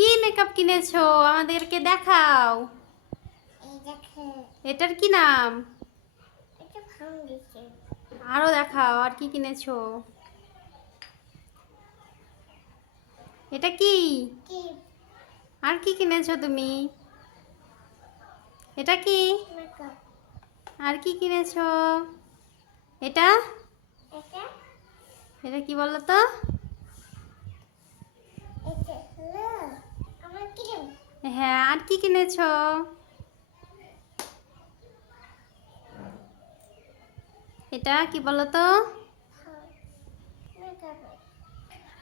কি মেকআপ কিনেছো আমাদেরকে দেখাও। এটার কি নাম? আরো দেখাও, আর কি কিনেছো? এটা কি? আর কি কিনেছো তুমি? এটা কি? আর কি কিনেছো? এটা এটা কি বলো তো? হ্যাঁ, আর কি কিনেছো? এটা কি বলো তো?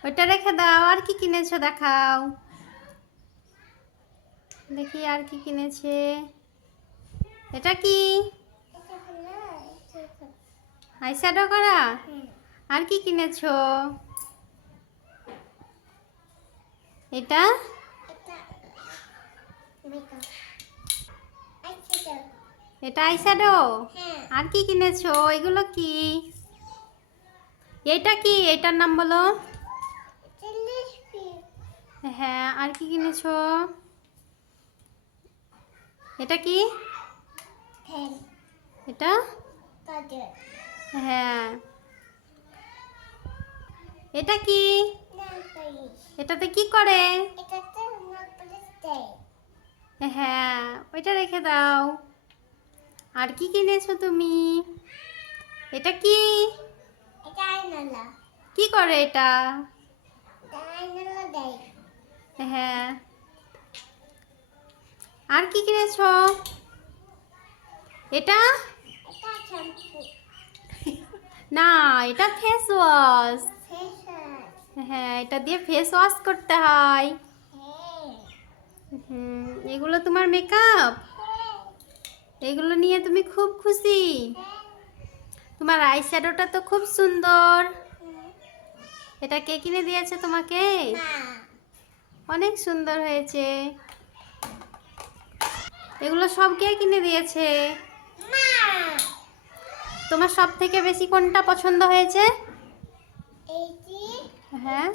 ওইটা রেখে দাও। আর কি কিনেছো দেখাও দেখি, আর কি কিনেছে? এটা কি? আইশ্যাডো করা? আর কি কিনেছো? এটা এটা আইশ্যাডো? আর কি কিনেছো? এগুলো কি? এটা কি? এটার নাম বলো। হ্যাঁ, আর কি কিনেছো? এটা কি? এটা হ্যাঁ। এটা কি? এটাতে কি করে? হ্যাঁ, ওইটা রেখে দাও। আর কি কিনেছো তুমি? এটা কি? কি করে এটা? হ্যাঁ, আর কি কিনেছো? এটা না, এটা ফেস ওয়াশ। হ্যাঁ, এটা দিয়ে ফেস ওয়াশ করতে হয়। এগুলো তোমার মেকআপ? এগুলো নিয়ে তুমি খুব খুশি? তোমার আইশ্যাডোটা তো খুব সুন্দর। এটা কে কিনে দিয়েছে তোমাকে? অনেক সুন্দর হয়েছে। এগুলো সব কে কিনে দিয়েছে? তোমার সব থেকে বেশি কোনটা পছন্দ হয়েছে? হ্যাঁ,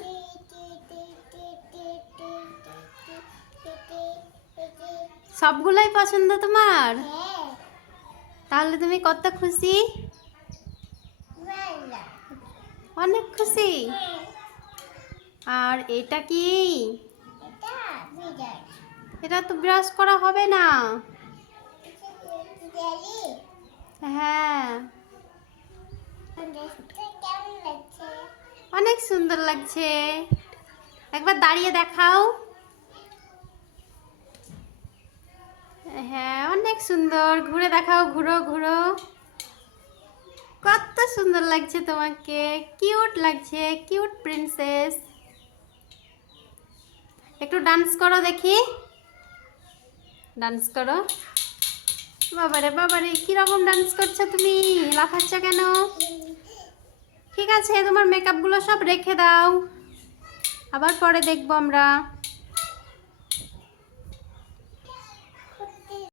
সবগুলোই পছন্দ তোমার? তাহলে তুমি কত খুশি? অনেক খুশি। আর এটা কি? এটা তো ব্রাশ করা হবে না। হ্যাঁ, অনেক সুন্দর লাগছে। একবার দাঁড়িয়ে দেখাও। হ্যাঁ, অনেক সুন্দর। ঘুরে দেখাও, ঘুরো ঘুরো। কত সুন্দর লাগছে তোমাকে, কিউট লাগছে, কিউট প্রিন্সেস। একটু ডান্স করো দেখি, ডান্স করো। বাবারে বাবারে, কিরকম ডান্স করছো তুমি? লাফাচ্ছ কেন? ঠিক আছে, তোমার মেকআপগুলো সব রেখে দাও, আবার পরে দেখবো আমরা।